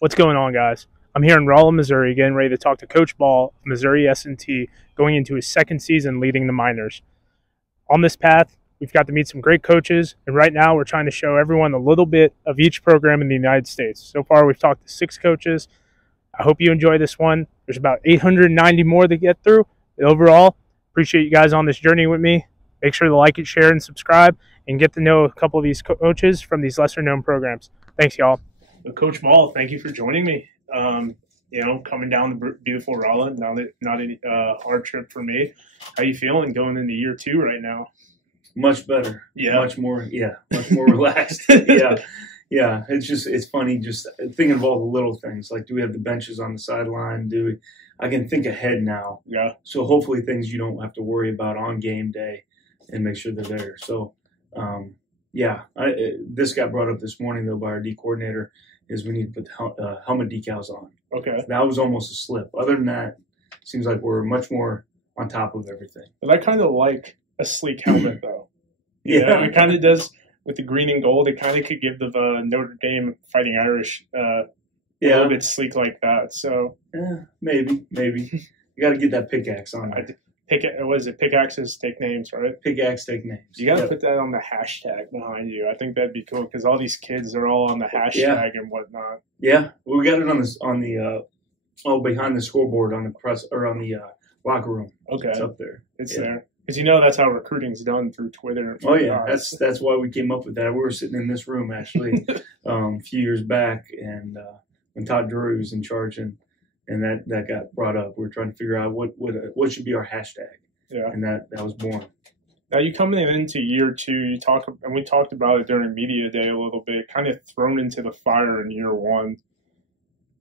What's going on, guys? I'm here in Rolla, Missouri, getting ready to talk to Coach Ball of Missouri S&T, going into his second season leading the Miners. On this path, we've got to meet some great coaches, and right now we're trying to show everyone a little bit of each program in the United States. So far, we've talked to 6 coaches. I hope you enjoy this one. There's about 890 more to get through. But overall, appreciate you guys on this journey with me. Make sure to like it, share, and subscribe, and get to know a couple of these coaches from these lesser-known programs. Thanks, y'all. Coach Ball, thank you for joining me. Coming down the beautiful Rolla, not a hard trip for me. How you feeling going into year 2 right now? Much better. Yeah. Much more relaxed. Yeah. It's funny just thinking of all the little things. Like, do we have the benches on the sideline? I can think ahead now. Yeah. So hopefully things you don't have to worry about on game day and make sure they're there. So, this got brought up this morning, though, by our D coordinator, is we need to put the helmet decals on. Okay. That was almost a slip. Other than that, it seems like we're much more on top of everything. But I kind of like a sleek helmet, though. Yeah. It kind of does with the green and gold. It kind of could give the Notre Dame Fighting Irish a little bit sleek like that. So maybe. You got to get that pickaxe on there. Pickaxes take names, right? Pickaxe take names. You got to put that on the hashtag behind you. I think that'd be cool because all these kids are all on the hashtag and whatnot. Yeah, we got it behind the scoreboard on the press or on the locker room. Okay, it's up there. It's there because that's how recruiting's done through Twitter. Oh yeah, that's why we came up with that. We were sitting in this room actually a few years back, and when Todd Drury was in charge, and that got brought up. We were trying to figure out what should be our hashtag. Yeah. And that was born. Now you coming into year 2, we talked about it during media day a little bit, kind of thrown into the fire in year 1,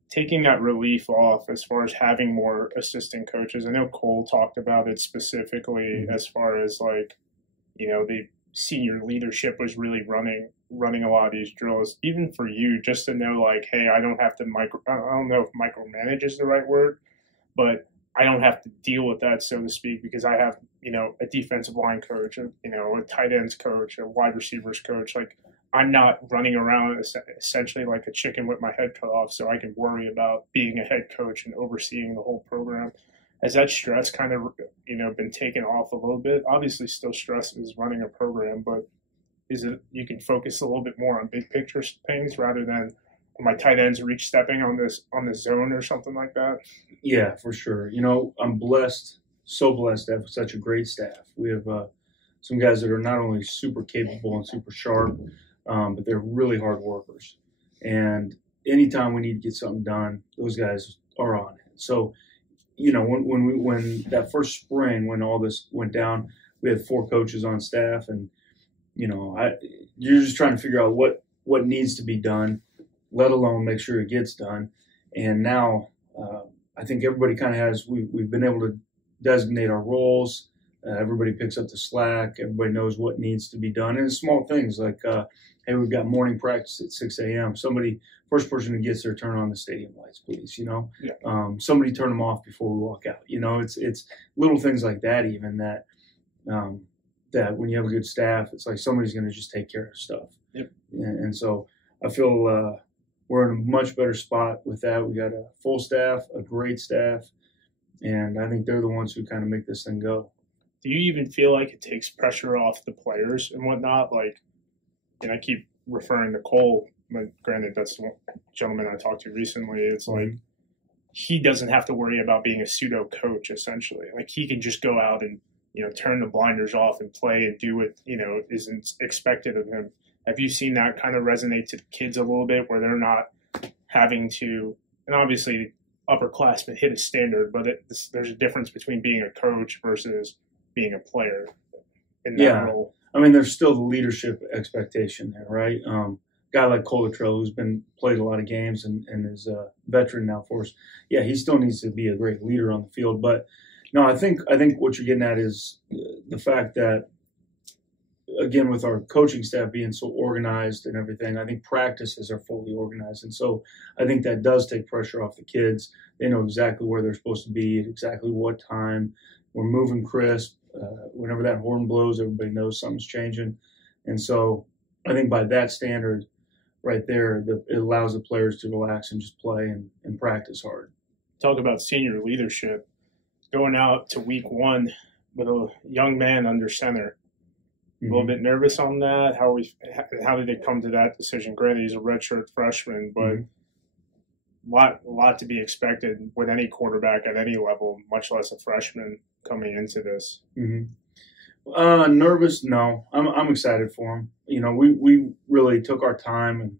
taking that relief off as far as having more assistant coaches. I know Cole talked about it specifically as far as the senior leadership was really running a lot of these drills. Even for you, just to know hey, I don't have to I don't know if micromanage is the right word, but I don't have to deal with that, so to speak, because I have, a defensive line coach, a tight ends coach, a wide receivers coach. I'm not running around essentially like a chicken with my head cut off, so I can worry about being a head coach and overseeing the whole program. Has that stress kind of, been taken off a little bit? Obviously, still stress is running a program, but is it you can focus a little bit more on big picture things rather than my tight ends reach stepping on the zone or something like that? Yeah, for sure. I'm so blessed to have such a great staff. We have some guys that are not only super capable and super sharp, but they're really hard workers. And anytime we need to get something done, those guys are on it. So, when that first spring, when all this went down, we had 4 coaches on staff, and you're just trying to figure out what needs to be done, let alone make sure it gets done. And now I think everybody kind of we've been able to designate our roles. Everybody picks up the slack. Everybody knows what needs to be done. And it's small things like, hey, we've got morning practice at 6 a.m. First person who gets there, turn on the stadium lights, please. Somebody turn them off before we walk out. It's little things like that, even that when you have a good staff, it's like somebody's going to just take care of stuff. Yep. And so I feel we're in a much better spot with that. We got a full staff, a great staff, and I think they're the ones who kind of make this thing go. Do you even feel like it takes pressure off the players and whatnot? And I keep referring to Cole, but granted, that's the gentleman I talked to recently. It's he doesn't have to worry about being a pseudo coach, essentially. He can just go out and, turn the blinders off and play and do what, isn't expected of him. Have you seen that kind of resonate to kids a little bit where they're not having to, and obviously upperclassmen hit a standard, but there's a difference between being a coach versus being a player in that role? I mean, there's still the leadership expectation there, right? Guy like Colatrell, who's played a lot of games and is a veteran now for us. Yeah, he still needs to be a great leader on the field. But no, I think what you're getting at is the fact that, again, with our coaching staff being so organized and everything, I think practices are fully organized. And so I think that does take pressure off the kids. They know exactly where they're supposed to be at exactly what time. We're moving crisp. Whenever that horn blows, everybody knows something's changing. And so I think by that standard, right there, it allows the players to relax and just play and practice hard. Talk about senior leadership. Going out to week one with a young man under center. A little bit nervous on that. How did they come to that decision? Granted, he's a redshirt freshman, but lot to be expected with any quarterback at any level, much less a freshman coming into this. Nervous? No, I'm excited for him. You know, we really took our time and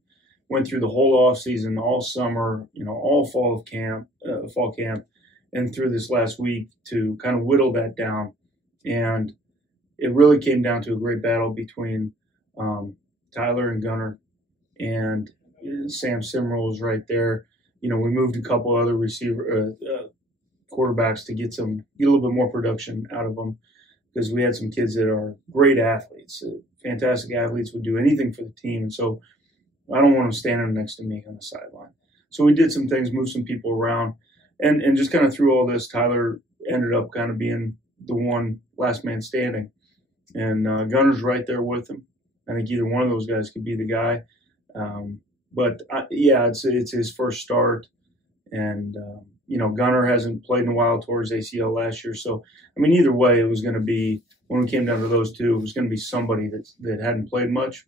went through the whole off season, all summer, you know, all fall camp, and through this last week to kind of whittle that down. And it really came down to a great battle between Tyler and Gunner, and Sam Simmerl was right there. You know, we moved a couple other quarterbacks to get a little bit more production out of them, because we had some kids that are great athletes, fantastic athletes, would do anything for the team. And so I don't want them standing next to me on the sideline. So we did some things, moved some people around, and just kind of through all this, Tyler ended up kind of being the one last man standing. And Gunner's right there with him. I think either one of those guys could be the guy. It's his first start. And, Gunner hasn't played in a while towards ACL last year. So, I mean, either way, it was going to be, when we came down to those two, it was going to be somebody that hadn't played much.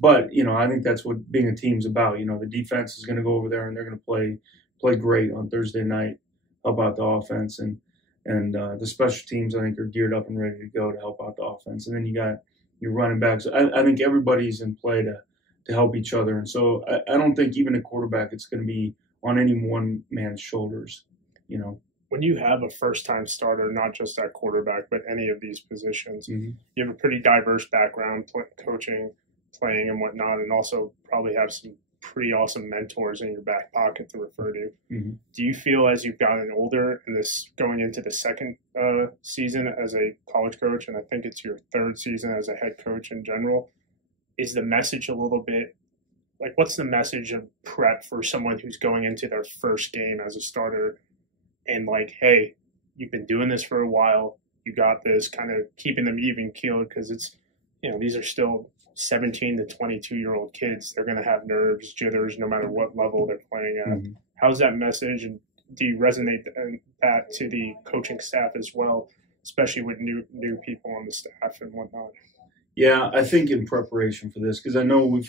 But I think that's what being a team's about. The defense is going to go over there and they're going to play great on Thursday night, help out the offense. And the special teams, I think, are geared up and ready to go to help out the offense. And then you got your running backs. I think everybody's in play to help each other. And so I don't think even a quarterback, it's going to be on any one man's shoulders, When you have a first-time starter, not just at quarterback, but any of these positions, you have a pretty diverse background, coaching, playing, and whatnot, and also probably have some pretty awesome mentors in your back pocket to refer to. Do you feel as you've gotten older and this going into the second season as a college coach, and I think it's your third season as a head coach in general, is the message a little bit like, what's the message of prep for someone who's going into their first game as a starter and like, hey, you've been doing this for a while, you got this, kind of keeping them even keeled, because it's, these are still 17 to 22-year-old kids. They're going to have nerves, jitters, no matter what level they're playing at. How's that message, and do you resonate that to the coaching staff as well, especially with new people on the staff and whatnot? Yeah, I think in preparation for this, because I know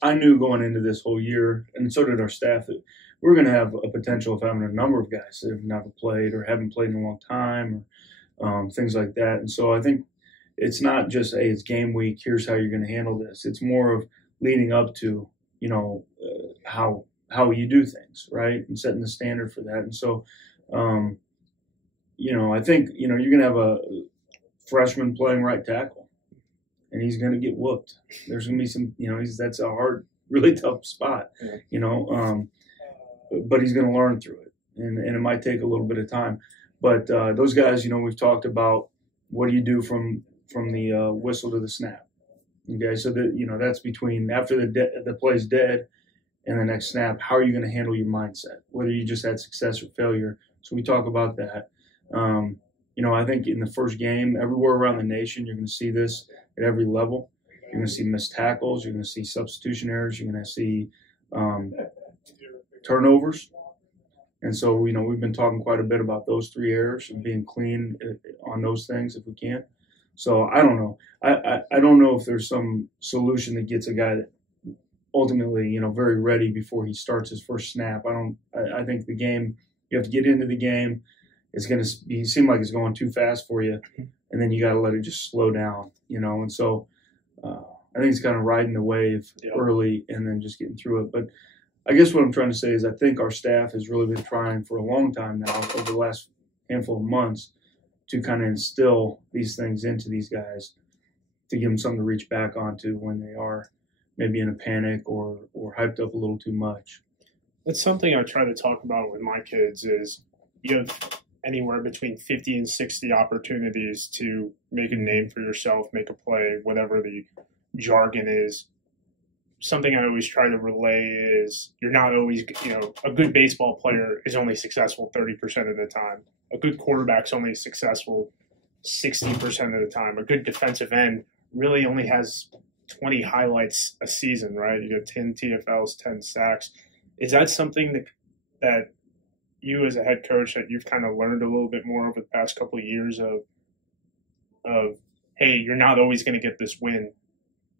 I knew going into this whole year, and so did our staff, that we're going to have a potential of having a number of guys that have never played or haven't played in a long time, or things like that. And so I think it's not just, hey, it's game week, here's how you're going to handle this. It's more of leading up to, how you do things, right, and setting the standard for that. And so, I think, you're going to have a freshman playing right tackle, and he's going to get whooped. There's going to be some, that's a hard, really tough spot, but he's going to learn through it, and it might take a little bit of time. But those guys, we've talked about what do you do from the whistle to the snap. Okay, so that that's between after the play's dead and the next snap. How are you going to handle your mindset, whether you just had success or failure? So we talk about that. I think in the first game, everywhere around the nation, you're going to see this at every level. You're going to see missed tackles. You're going to see substitution errors. You're going to see turnovers. And so, we've been talking quite a bit about those three errors and being clean on those things if we can. So I don't know. I don't know if there's some solution that gets a guy that ultimately, very ready before he starts his first snap. I think the game, you have to get into the game. It's going to seem like it's going too fast for you, and then you got to let it just slow down, And so I think it's kind of riding the wave early and then just getting through it. But I guess what I'm trying to say is I think our staff has really been trying for a long time now, over the last handful of months, to kind of instill these things into these guys to give them something to reach back onto when they are maybe in a panic or hyped up a little too much. That's something I try to talk about with my kids is you have anywhere between 50 and 60 opportunities to make a name for yourself, make a play, whatever the jargon is. Something I always try to relay is you're not always, a good baseball player is only successful 30% of the time. A good quarterback's only successful 60% of the time. A good defensive end really only has 20 highlights a season, right? You get 10 TFLs, 10 sacks. Is that something that you as a head coach that you've kind of learned a little bit more over the past couple of years of hey, you're not always going to get this win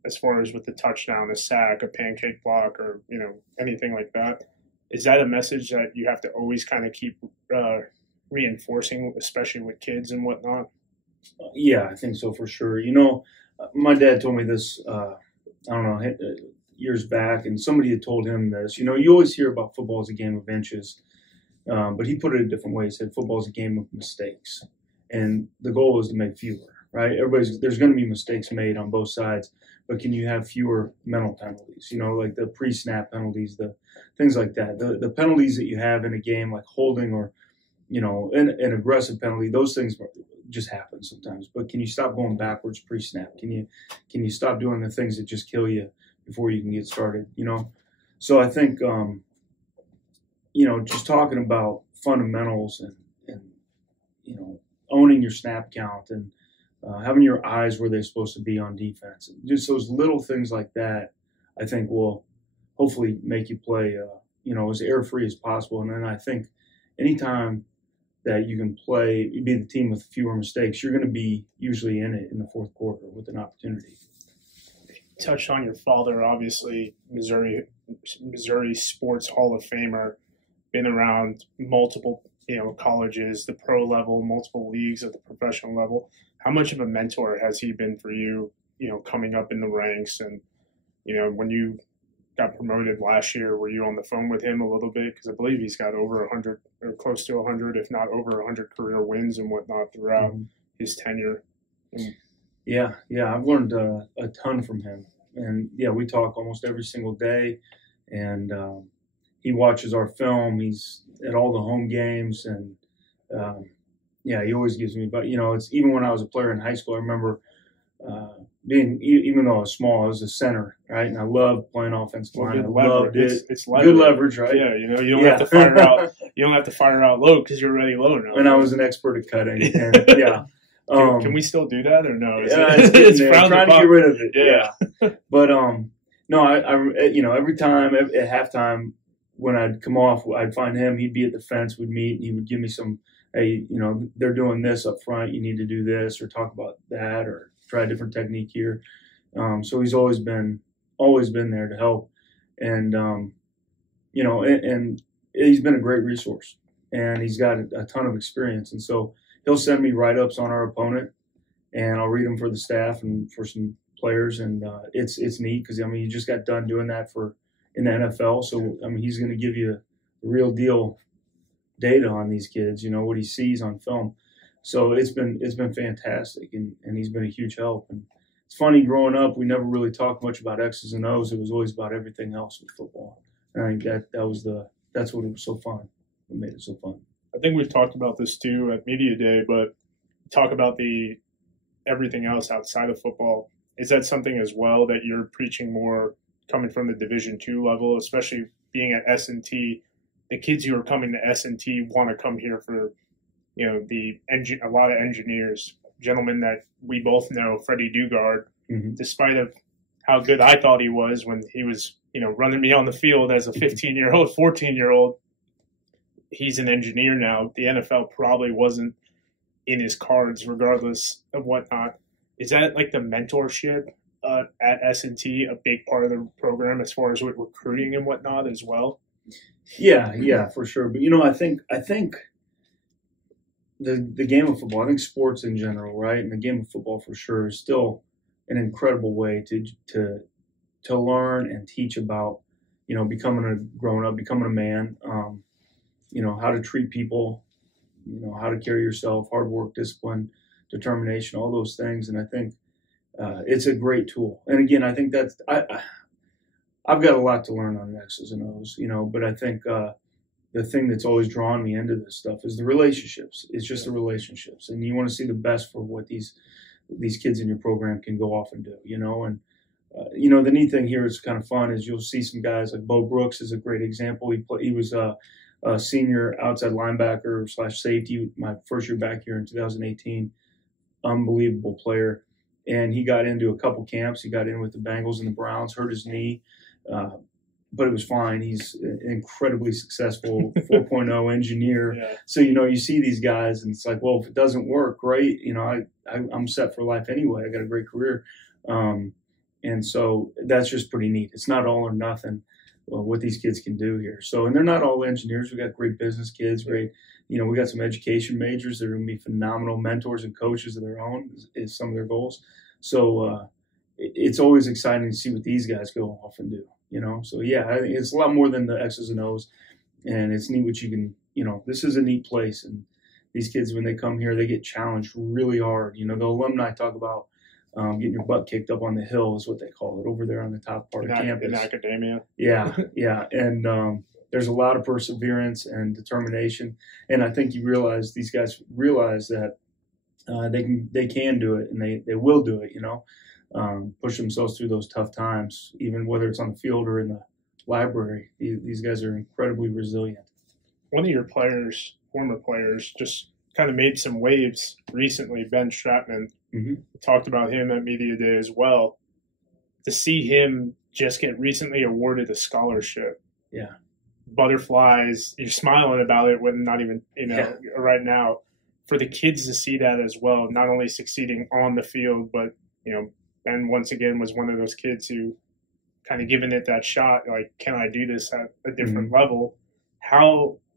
as far as with the touchdown, a sack, a pancake block, or anything like that? Is that a message that you have to always kind of keep reinforcing, especially with kids and whatnot? Yeah, I think so for sure. My dad told me this, I don't know, years back, and somebody had told him this. You always hear about football as a game of inches, but he put it a different way. He said football is a game of mistakes, and the goal is to make fewer, right? There's going to be mistakes made on both sides, but can you have fewer mental penalties? Like the pre-snap penalties, the things like that. The penalties that you have in a game, like holding or an aggressive penalty, those things just happen sometimes. But can you stop going backwards pre-snap? Can you stop doing the things that just kill you before you can get started? So I think just talking about fundamentals and owning your snap count and having your eyes where they're supposed to be on defense, just those little things like that, I think will hopefully make you play as air-free as possible. And then I think anytime that you can be the team with fewer mistakes, you're going to be usually in it in the fourth quarter with an opportunity. You touched on your father, obviously Missouri Sports Hall of Famer, been around multiple colleges, the pro level, multiple leagues at the professional level. How much of a mentor has he been for you, coming up in the ranks? And when you got promoted last year, were you on the phone with him a little bit? Because I believe he's got over 100 or close to 100, if not over 100 career wins and whatnot throughout his tenure. Yeah, I've learned a ton from him. And, we talk almost every single day. And he watches our film. He's at all the home games. And, he always gives me – but, it's even when I was a player in high school, I remember even though I was small, I was a center, right? And I loved playing offensive line. I loved it. It's good leverage, right? Yeah, you don't have to fire out. You don't have to fire out low because you're already low now. And I was an expert at cutting. And, can we still do that or no? It's trying to get rid of it. Yeah. But no, I every time at halftime when I'd come off, I'd find him. He'd be at the fence. We'd meet, and he would give me some. Hey, they're doing this up front. You need to do this, or talk about that, or try a different technique here. So he's always been there to help, and and he's been a great resource, and he's got a ton of experience, and so he'll send me write-ups on our opponent, and I'll read them for the staff and for some players, and it's neat because he just got done doing that in the NFL, so he's going to give you the real deal data on these kids, what he sees on film. So it's been fantastic, and he's been a huge help. And it's funny, growing up, we never really talked much about X's and O's. It was always about everything else with football. And I think that's what it was so fun. What made it so fun. I think we've talked about this too at Media Day, but talk about the everything else outside of football. Is that something as well that you're preaching more coming from the Division II level, especially being at S&T? The kids who are coming to S&T want to come here for a lot of engineers, gentlemen that we both know, Freddie Dugard, despite of how good I thought he was when he was, running me on the field as a 15-year-old, 14-year-old, he's an engineer now. The NFL probably wasn't in his cards regardless of whatnot. Is that like the mentorship at S&T a big part of the program as far as with recruiting and whatnot as well? Yeah, for sure. But I think the game of football, I think sports in general, right, and the game of football for sure is still an incredible way to learn and teach about becoming a grown up, becoming a man, how to treat people, how to carry yourself, hard work, discipline, determination, all those things. And I think it's a great tool. And again, I think I've got a lot to learn on X's and O's, but I think the thing that's always drawn me into this stuff is the relationships. It's just the relationships. And you want to see the best for what these kids in your program can go off and do, and the neat thing here is kind of fun is you'll see some guys like Bo Brooks is a great example. He was a senior outside linebacker / safety my first year back here in 2018. Unbelievable player. and he got into a couple camps. He got in with the Bengals and the Browns, hurt his knee, but it was fine. He's an incredibly successful 4.0 engineer. Yeah. So, you see these guys, and it's like, well, if it doesn't work, great. I'm set for life anyway. I got a great career. And so that's just pretty neat. It's not all or nothing what these kids can do here. So, and they're not all engineers. We got great business kids, great, we got some education majors that are going to be phenomenal mentors and coaches of their own is some of their goals. So it's always exciting to see what these guys go off and do, So, yeah, I think it's a lot more than the X's and O's. And it's neat what you can, this is a neat place. And these kids, when they come here, they get challenged really hard. The alumni talk about getting your butt kicked up on the hill is what they call it over there on the top part of campus. In academia. Yeah, yeah. And there's a lot of perseverance and determination. And I think these guys realize that they can do it, and they will do it, push themselves through those tough times, even whether it's on the field or in the library. These guys are incredibly resilient. One of your former players, just kind of made some waves recently, Ben Stratman. Mm-hmm. We talked about him at Media Day as well. To see him just get recently awarded a scholarship. Yeah. Butterflies, you're smiling about it when not even, right now. For the kids to see that as well, not only succeeding on the field, but, Ben once again was one of those kids who kind of given it that shot, like, can I do this at a different level?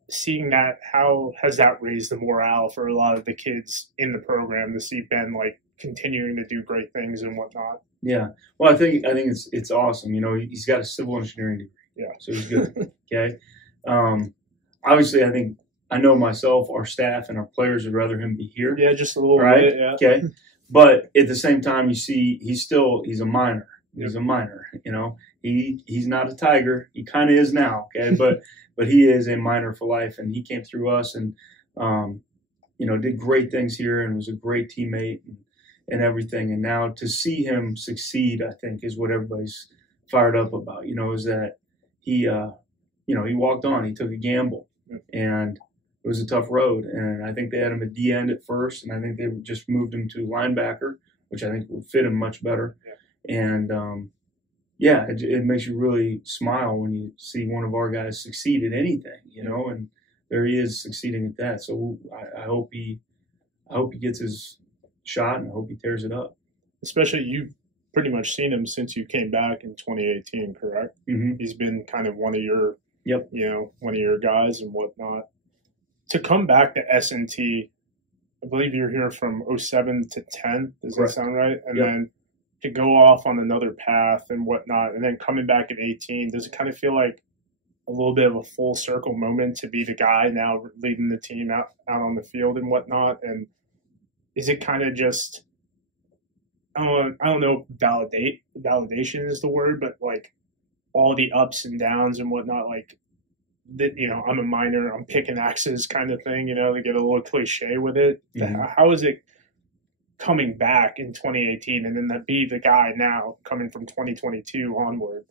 Seeing that, how has that raised the morale for a lot of the kids in the program to see Ben continuing to do great things and whatnot? Yeah, well, I think it's awesome. He's got a civil engineering degree. Yeah, so he's good. Okay, obviously, I know myself, our staff, and our players would rather him be here. Yeah, just a little right? bit. Yeah. Okay, but at the same time, you see, he's a minor. He's a minor. He's not a tiger. He kind of is now. Okay, but he is a minor for life, and he came through us and, did great things here and was a great teammate and everything. And now to see him succeed, I think, is what everybody's fired up about, is that he walked on, he took a gamble, and it was a tough road. And I think they had him at D end at first, and I think they just moved him to linebacker, which I think would fit him much better. Yeah. And, it makes you really smile when you see one of our guys succeed at anything, and there he is succeeding at that. So I hope he gets his shot, and I hope he tears it up. Especially you've pretty much seen him since you came back in 2018, correct? Mm-hmm. He's been kind of one of your, yep, one of your guys and whatnot. To come back to S&T, I believe you're here from 07 to 10. Does Correct. That sound right? And yep. then to go off on another path and whatnot, and then coming back at 18, does it kind of feel like a little bit of a full circle moment to be the guy now leading the team out on the field and whatnot? And is it kind of just, I don't know if validation is the word, but all the ups and downs and whatnot, I'm a minor, I'm picking axes kind of thing, they get a little cliche with it. Mm-hmm. How is it coming back in 2018 and then to be the guy now coming from 2022 onward?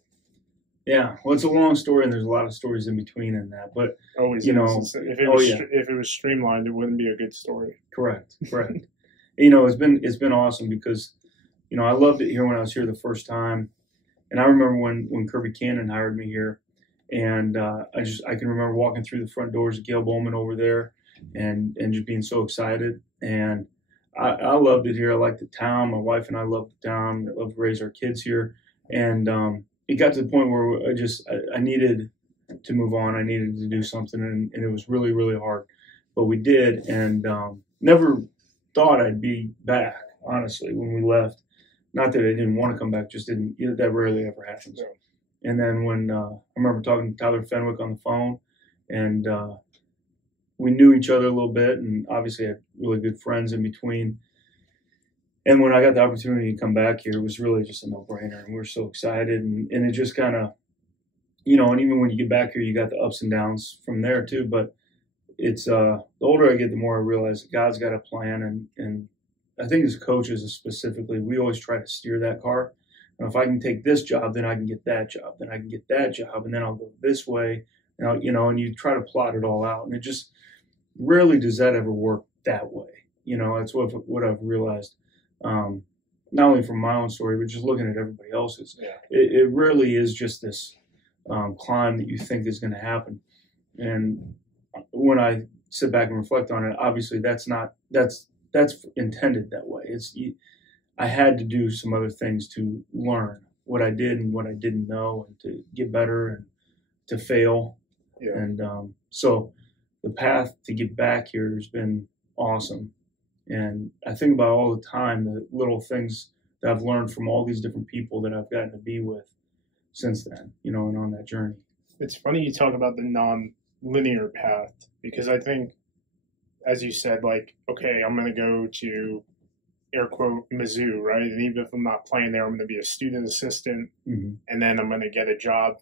Yeah, well, it's a long story, and there's a lot of stories in between in that. But always, if it was streamlined, it wouldn't be a good story. Correct. It's been awesome because, I loved it here when I was here the first time, and I remember when Kirby Cannon hired me here, and I can remember walking through the front doors of Gail Bowman over there, and just being so excited. And I loved it here. I liked the town. My wife and I loved the town. I loved to raise our kids here. And it got to the point where I needed to move on. I needed to do something, and it was really, really hard. But we did, and never thought I'd be back, honestly, when we left. Not that I didn't want to come back, just didn't. That rarely ever happens. And then when I remember talking to Tyler Fenwick on the phone, and we knew each other a little bit, and obviously had really good friends in between. And when I got the opportunity to come back here, it was really just a no-brainer, and we were so excited. And it just kind of, and even when you get back here, you got the ups and downs from there too. But it's the older I get, the more I realize that God's got a plan, and I think as coaches specifically, we always try to steer that car. And if I can take this job, then I can get that job, then I can get that job, and then I'll go this way. And you try to plot it all out, and it just rarely does that ever work that way. That's what I've realized. not only from my own story, but just looking at everybody else's. Yeah. It really is just this climb that you think is going to happen. And when I sit back and reflect on it, obviously that's intended that way. I had to do some other things to learn what I did and what I didn't know, and to get better and to fail. Yeah. And so the path to get back here has been awesome. And I think about all the time, the little things that I've learned from all these different people that I've gotten to be with since then, and on that journey. It's funny you talk about the non-linear path, because I think, as you said, like, okay, I'm going to go to, air quote, Mizzou, right? And even if I'm not playing there, I'm going to be a student assistant, Mm-hmm. and then I'm going to get a job,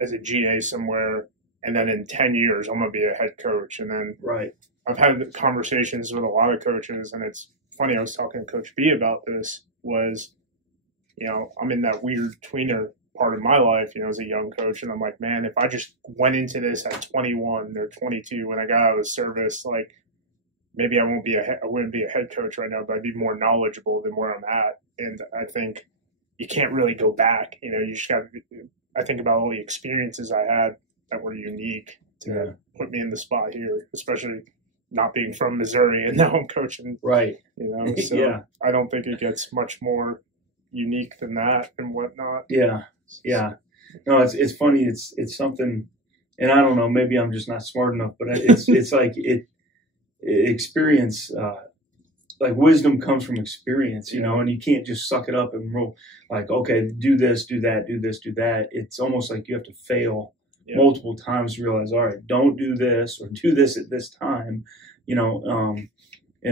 as a GA somewhere, and then in 10 years, I'm going to be a head coach. And then Right. I've had conversations with a lot of coaches, and it's funny, I was talking to Coach B about this, was, I'm in that weird tweener part of my life, as a young coach, and I'm like, man, if I just went into this at 21 or 22 when I got out of the service, like, maybe I wouldn't be a head coach right now, but I'd be more knowledgeable than where I'm at. And I think you can't really go back. You just got to, I think about all the experiences I had that were unique to put me in the spot here, especially not being from Missouri and now I'm coaching. Right. So Yeah. I don't think it gets much more unique than that and whatnot. Yeah. Yeah. No, it's funny. It's something, and I don't know, maybe I'm just not smart enough, but it's like experience, like wisdom comes from experience, and you can't just suck it up and roll like, okay, do this, do that, do this, do that. It's almost like you have to fail multiple times to realize, all right, don't do this or do this at this time, and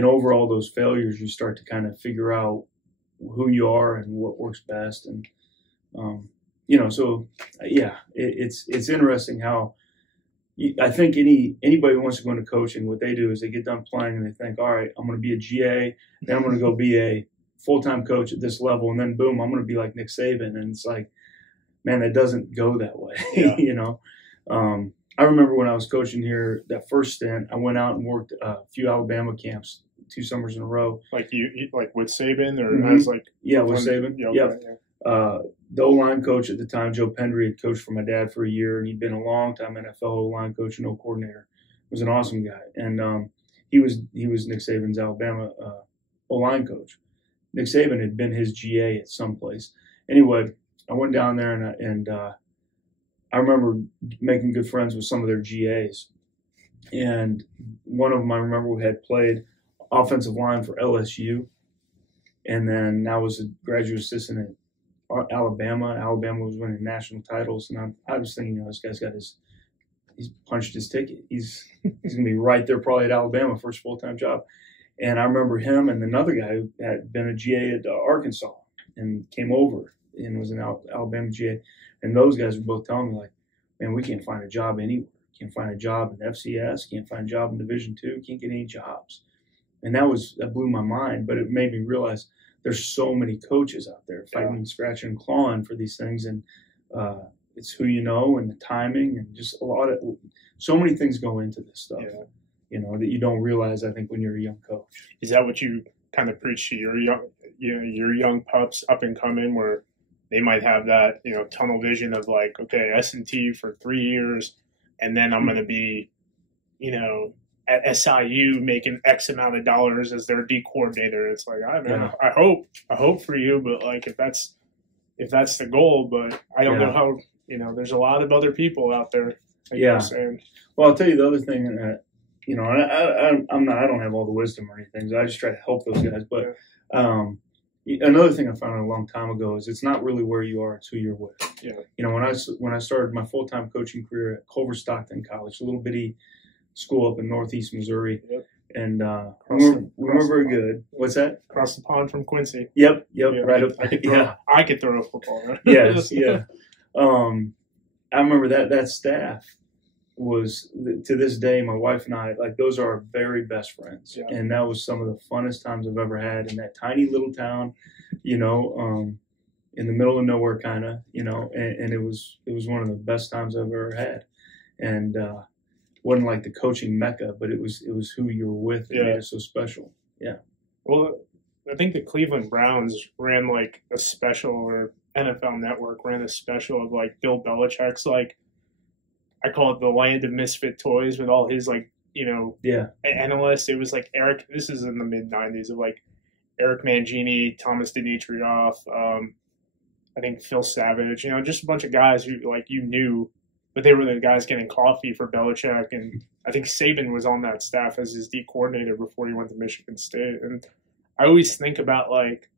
over all those failures, you start to kind of figure out who you are and what works best. And, so yeah, it's interesting how, I think anybody who wants to go into coaching, what they do is they get done playing and they think, all right, I'm going to be a GA, then I'm going to go be a full-time coach at this level, and then boom, I'm going to be like Nick Saban. And it's like, man, it doesn't go that way. Yeah. I remember when I was coaching here, that first stint, I went out and worked a few Alabama camps 2 summers in a row. Like you like with Saban, or Mm-hmm. as like with Saban. Okay, The O-line coach at the time, Joe Pendry, had coached for my dad for a year, and he'd been a long-time NFL O-line coach and O-coordinator. Was an awesome guy, and he was Nick Saban's Alabama O-line coach. Nick Saban had been his GA at some place. Anyway, I went down there, and I remember making good friends with some of their GAs, and one of them I remember who had played offensive line for LSU, and then now was a graduate assistant at Alabama. Alabama was winning national titles, and I was thinking, this guy's got he's punched his ticket. He's going to be right there probably at Alabama for his full-time job. And I remember him and another guy who had been a GA at Arkansas and came over and was an Alabama GA. And those guys were both telling me, like, man, we can't find a job anywhere. Can't find a job in FCS. Can't find a job in Division II. Can't get any jobs. And that blew my mind, but it made me realize there's so many coaches out there fighting, scratching, and clawing for these things, and it's who you know and the timing and just so many things go into this stuff, that you don't realize, I think, when you're a young coach. Is that what you kind of preach to your young pups up and coming, where they might have that tunnel vision of like, okay, S&T for 3 years, and then I'm going to be at SIU making X amount of dollars as their D coordinator? It's like, I hope for you, but like if that's the goal, but I don't know how. There's a lot of other people out there. Like you're saying. Well, I'll tell you the other thing. I don't have all the wisdom or anything, so I just try to help those guys. But another thing I found out a long time ago is it's not really where you are; it's who you're with. Yeah. When I started my full-time coaching career at Culver Stockton College, a little bitty school up in northeast Missouri, and we weren't very good. What's that? Across the pond from Quincy. Yep, right up. I could throw a football. Right? Yes, yeah. I remember that staff was, to this day, my wife and I, like, those are our very best friends, and that was some of the funnest times I've ever had in that tiny little town, in the middle of nowhere, kind of, and it was one of the best times I've ever had, and wasn't like the coaching mecca, but it was who you were with that made it so special. Yeah. Well, I think the Cleveland Browns ran like a special, or NFL Network ran a special of like Bill Belichick's, like, I call it the land of misfit toys, with all his like, Yeah. analysts. It was like Eric. This is in the mid '90s, of like Eric Mangini, Thomas Dimitrioff, I think Phil Savage. Just a bunch of guys who like you knew, but they were the guys getting coffee for Belichick, and I think Saban was on that staff as his D coordinator before he went to Michigan State. And I always think about, like,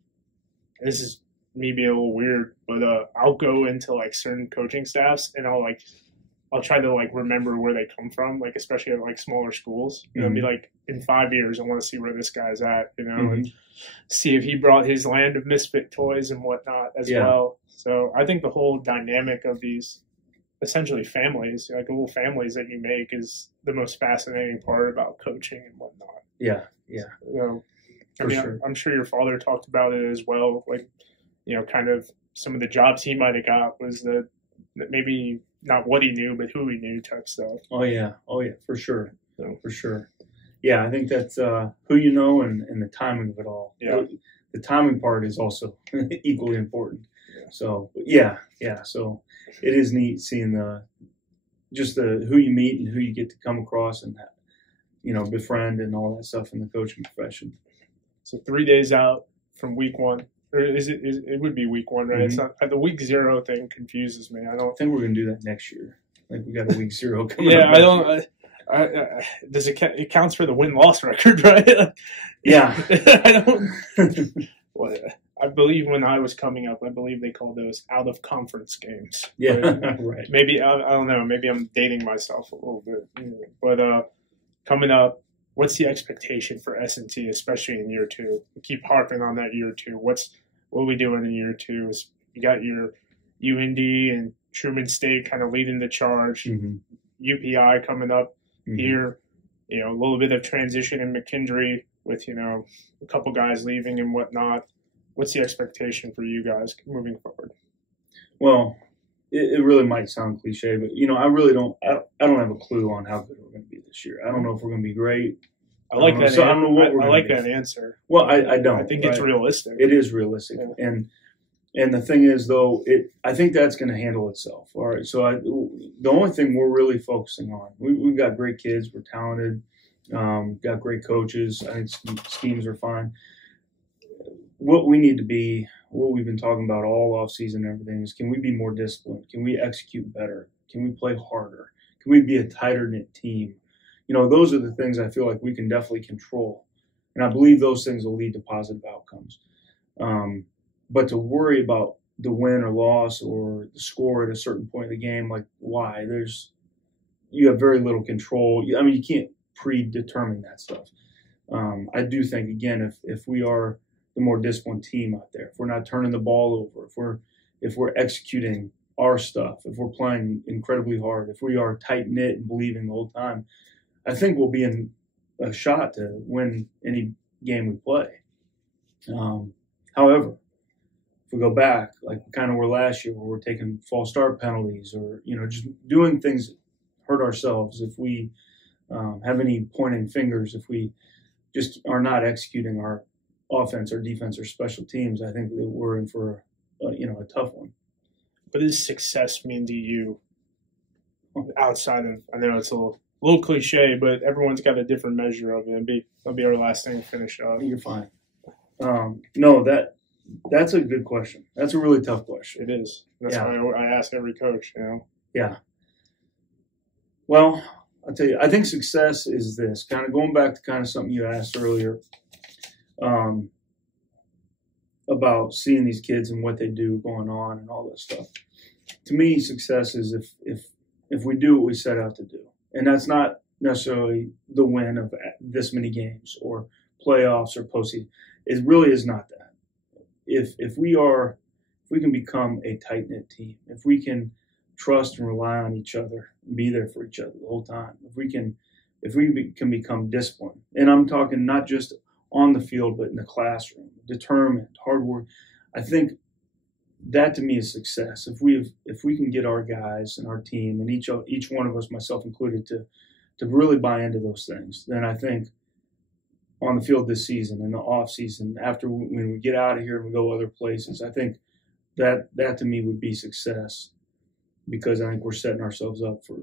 this is me being a little weird, but I'll go into like certain coaching staffs and I'll try to like remember where they come from, like especially at like smaller schools. Be like, in 5 years I want to see where this guy's at, and see if he brought his land of misfit toys and whatnot as well. So I think the whole dynamic of these essentially families, like little families that you make, is the most fascinating part about coaching and whatnot. Yeah. Sure. I'm sure your father talked about it as well. Like, kind of some of the jobs he might have got was that maybe not what he knew, but who he knew type stuff. Oh yeah, for sure. For sure. Yeah, I think that's who you know and the timing of it all. Yeah. The timing part is also equally important. Yeah. So so it is neat seeing the who you meet and who you get to come across and befriend and all that stuff in the coaching profession. So 3 days out from week one, or it would be week one, right? It's not, the week 0 thing confuses me. I think we're gonna do that next year. Like, we got a week 0 coming. Yeah, I don't. Does it counts for the win-loss record, right? Yeah. I don't. Well, I believe when I was coming up, I believe they called those out-of-conference games. Yeah, right. Maybe I don't know. Maybe I'm dating myself a little bit. But coming up, what's the expectation for S&T, especially in year 2? We keep harping on that year 2. What are we doing in year 2? You got your UND and Truman State kind of leading the charge. UPI coming up here. A little bit of transition in McKendree with, a couple guys leaving and whatnot. What's the expectation for you guys moving forward? Well, it really might sound cliche, but I really don't. I don't have a clue on how good we're going to be this year. I don't know if we're going to be great. I like that. So I don't know what we're. I like that answer. Well, I don't. I think it's realistic. It is realistic, and the thing is, though, I think that's going to handle itself. All right. So the only thing we're really focusing on, we've got great kids. We're talented. Got great coaches. I think schemes are fine. What we need to be, what we've been talking about all off season and everything, is, can we be more disciplined? Can we execute better? Can we play harder? Can we be a tighter knit team? Those are the things I feel like we can definitely control, and I believe those things will lead to positive outcomes. But to worry about the win or loss or the score at a certain point of the game, like, why? You have very little control. I mean, you can't predetermine that stuff. I do think, again, if we are the more disciplined team out there, if we're not turning the ball over, if we're executing our stuff, if we're playing incredibly hard, if we are tight knit and believing the whole time, I think we'll be in a shot to win any game we play. However, if we go back, like we kind of were last year, where we're taking false start penalties, or just doing things that hurt ourselves, if we have any pointing fingers, if we just are not executing our offense or defense or special teams, I think that we're in for a tough one. What does success mean to you outside of, I know it's a little cliche, but everyone's got a different measure of it. That'll be our last thing to finish up. You're fine. No, that's a good question. That's a really tough question. It is. That's why I ask every coach, Yeah. Well, I'll tell you, I think success is this, kind of going back to kind of something you asked earlier, about seeing these kids and what they do going on and all that stuff. To me, success is if we do what we set out to do. And that's not necessarily the win of this many games or playoffs or postseason. It really is not that. If we can become a tight-knit team, if we can trust and rely on each other and be there for each other the whole time, if we can become disciplined, and I'm talking not just on the field, but in the classroom, determined, hard work, I think that to me is success. If we can get our guys and our team and each one of us, myself included, to really buy into those things, then I think on the field this season, in the off season, after when we get out of here and we go other places. I think that to me would be success, because I think we're setting ourselves up for,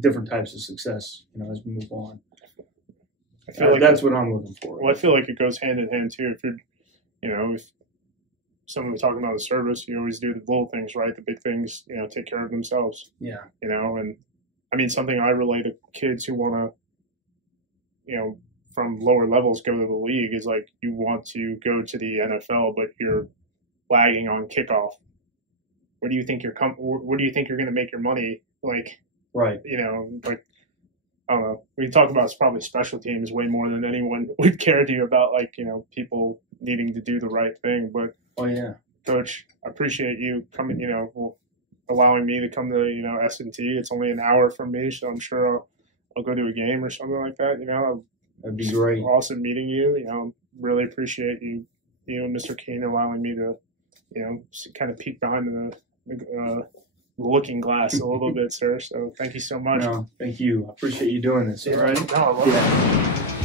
different types of success, as we move on. I feel like that's what I'm looking for. Well, I feel like it goes hand in hand too. If you're, if someone was talking about the service, you always do the little things, right? The big things, take care of themselves. Yeah. And I mean, something I relate to kids who want to, from lower levels go to the league is like, you want to go to the NFL, but you're lagging on kickoff. Where do you think you're going to make your money? Like, right. Like, I don't know. We talk about probably special teams way more than anyone would care to about, like, people needing to do the right thing. But, oh yeah, Coach, I appreciate you coming, allowing me to come to, S&T. It's only an hour from me, so I'm sure I'll go to a game or something like that. That'd be great. Awesome meeting you. Really appreciate you and Mr. Keene allowing me to, kind of peek behind the looking glass a little bit, sir. So thank you so much. No, thank you. I appreciate you doing this. Yeah, All right. No, I love it.